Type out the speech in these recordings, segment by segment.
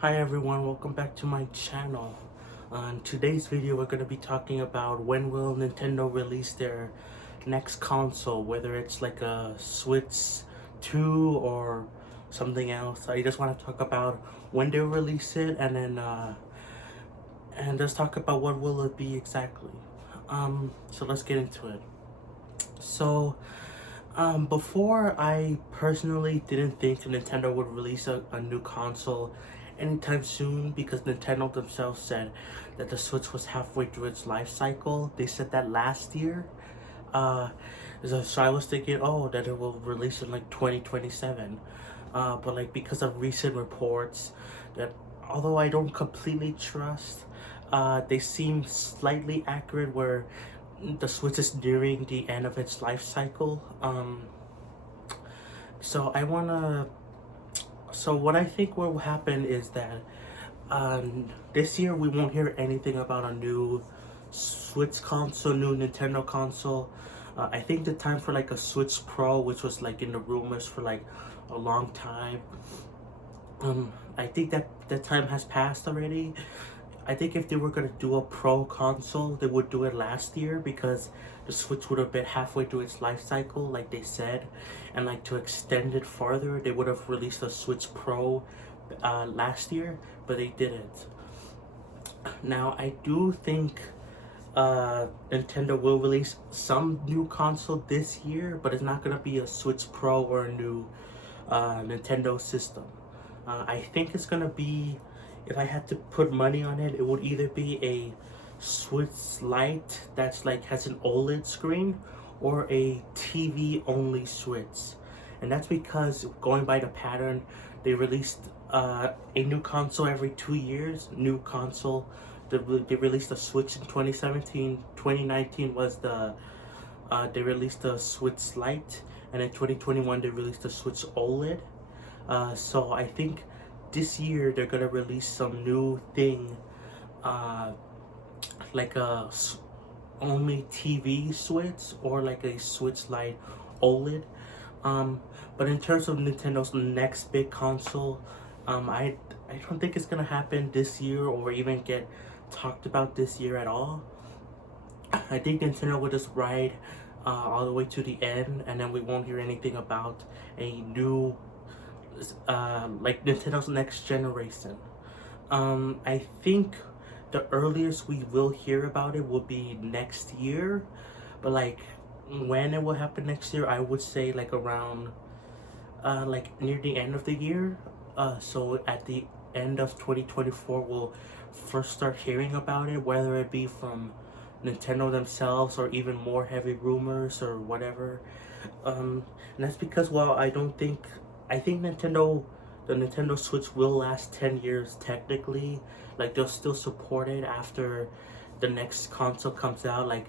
Hi everyone, welcome back to my channel. On today's video we're going to be talking about when will Nintendo release their next console, whether it's like a Switch 2 or something else. I just want to talk about when they'll release it, and then and let's talk about what will it be exactly. So let's get into it. So before, I personally didn't think Nintendo would release a new console anytime soon, because Nintendo themselves said that the Switch was halfway through its life cycle. They said that last year. Uh, so I was thinking, oh, that it will release in like 2027. But like, because of recent reports that, although I don't completely trust, they seem slightly accurate, where the Switch is nearing the end of its life cycle. So I wanna. So what I think will happen is that this year we won't hear anything about a new Switch console, new Nintendo console. I think the time for like a Switch Pro, which was like in the rumors for like a long time. I think that time has passed already. I think if they were gonna do a Pro console, they would do it last year, because the Switch would have been halfway through its life cycle, like they said, and like to extend it farther, they would have released a Switch Pro last year, but they didn't. Now I do think Nintendo will release some new console this year, but it's not gonna be a Switch Pro or a new Nintendo system. I think it's gonna be, if I had to put money on it, it would either be a Switch Lite that's like has an OLED screen, or a TV only Switch. And that's because, going by the pattern, they released a new console every 2 years. New console. They released a Switch in 2017. 2019 was they released the Switch Lite, and in 2021 they released the Switch OLED. So I think this year they're gonna release some new thing, like a only TV Switch, or like a Switch Lite OLED. But in terms of Nintendo's next big console, I don't think it's gonna happen this year, or even get talked about this year at all. I think Nintendo will just ride all the way to the end, and then we won't hear anything about a new like Nintendo's next generation. I think the earliest we will hear about it will be next year, but like when it will happen next year, I would say like around like near the end of the year. So at the end of 2024, we'll first start hearing about it, whether it be from Nintendo themselves, or even more heavy rumors or whatever. And that's because, well, I think the Nintendo Switch will last 10 years technically. Like, they'll still support it after the next console comes out. Like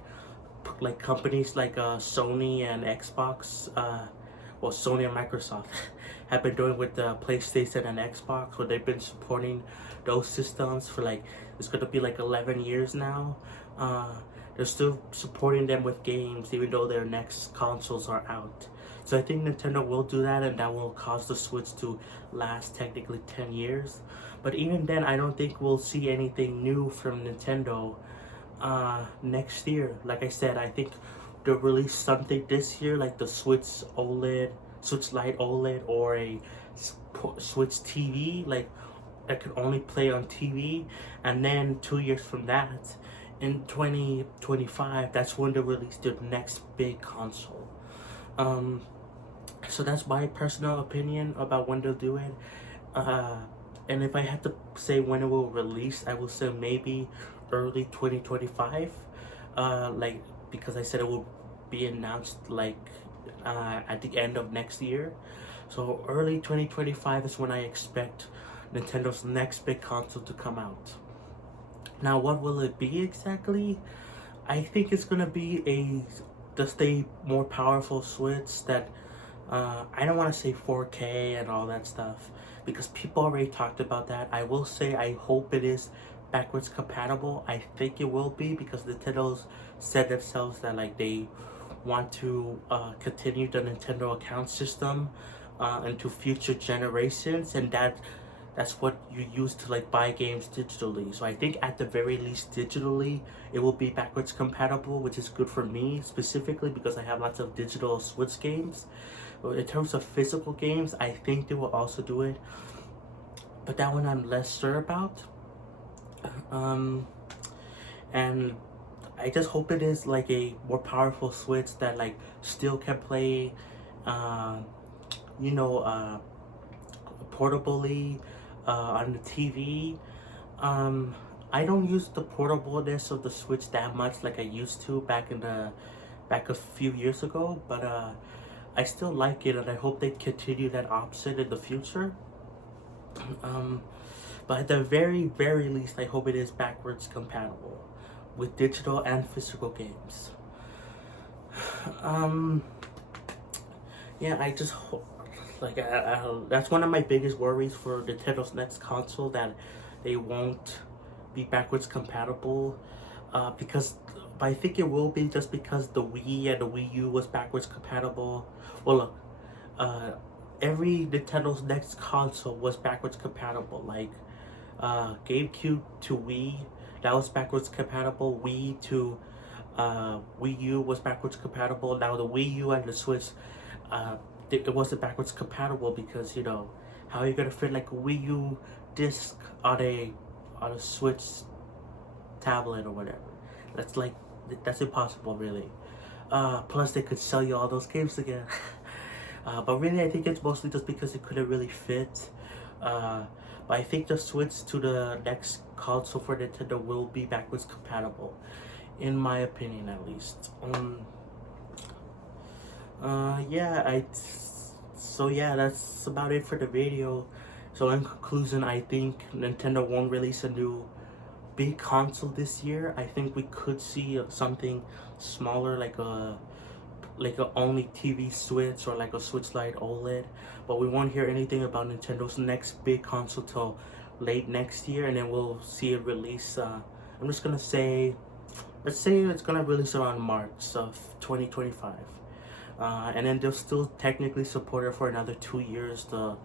companies like Sony and Xbox, well, Sony and Microsoft have been doing with the PlayStation and Xbox, where they've been supporting those systems for like, it's gonna be like 11 years now. They're still supporting them with games, even though their next consoles are out. So I think Nintendo will do that, and that will cause the Switch to last technically 10 years. But even then, I don't think we'll see anything new from Nintendo next year. Like I said, I think they'll release something this year, like the Switch OLED, Switch Lite OLED, or a Switch TV, like that can only play on TV. And then 2 years from that, in 2025, that's when they release their next big console. So that's my personal opinion about when they'll do it. And if I had to say when it will release, I will say maybe early 2025. Like, because I said it will be announced like at the end of next year. So early 2025 is when I expect Nintendo's next big console to come out. Now, what will it be exactly? I think it's gonna be just a more powerful Switch that, I don't want to say 4K and all that stuff, because people already talked about that. I will say I hope it is backwards compatible. I think it will be, because Nintendo's said themselves that like they want to continue the Nintendo account system into future generations, and that's what you use to like buy games digitally. So I think at the very least digitally it will be backwards compatible, which is good for me specifically because I have lots of digital Switch games. But in terms of physical games, I think they will also do it, but that one I'm less sure about. And I just hope it is like a more powerful Switch that like still can play, uh, you know, portably on the TV. Um, I don't use the portableness of the Switch that much like I used to back a few years ago, but I still like it, and I hope they continue that option in the future. Um, but at the very least, I hope it is backwards compatible with digital and physical games. Um, yeah, I just hope, like, that's one of my biggest worries for Nintendo's next console, that they won't be backwards compatible. Because, but I think it will be just because the Wii and the Wii U was backwards compatible. Well, look, uh, every Nintendo's next console was backwards compatible. Like, GameCube to Wii, that was backwards compatible. Wii to Wii U was backwards compatible. Now the Wii U and the Switch, it wasn't backwards compatible because, you know, how are you gonna fit like a Wii U disc on a Switch tablet or whatever? That's like, that's impossible, really. Plus they could sell you all those games again. But really, I think it's mostly just because it couldn't really fit. But I think the Switch to the next console for Nintendo will be backwards compatible, in my opinion, at least. Yeah, so yeah, that's about it for the video. So in conclusion, I think Nintendo won't release a new big console this year. I think we could see something smaller, like a only TV Switch, or like a Switch Lite OLED, but we won't hear anything about Nintendo's next big console till late next year, and then we'll see it release. I'm just gonna say, let's say it's gonna release around March of 2025, and then they'll still technically support it for another 2 years, the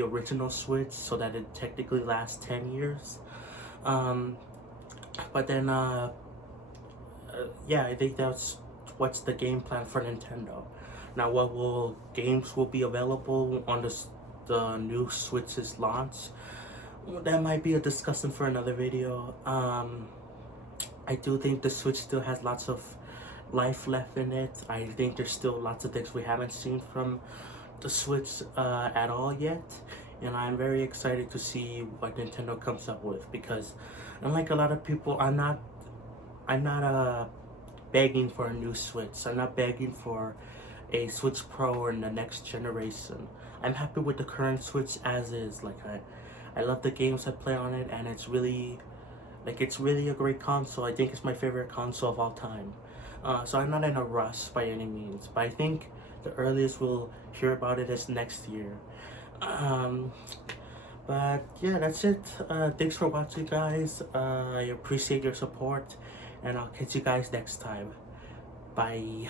original Switch, so that it technically lasts 10 years. But then yeah, I think that's what's the game plan for Nintendo. Now, games will be available on the new Switch's launch? That might be a discussion for another video. I do think the Switch still has lots of life left in it. I think there's still lots of things we haven't seen from the Switch at all yet, and I'm very excited to see what Nintendo comes up with, because unlike a lot of people, I'm not begging for a new Switch. I'm not begging for a Switch Pro in the next generation. I'm happy with the current Switch as is. Like, I love the games I play on it, and it's really a great console. I think it's my favorite console of all time. So I'm not in a rush by any means, but I think the earliest we'll hear about it is next year. But yeah, that's it. Thanks for watching, guys. I appreciate your support, and I'll catch you guys next time. Bye.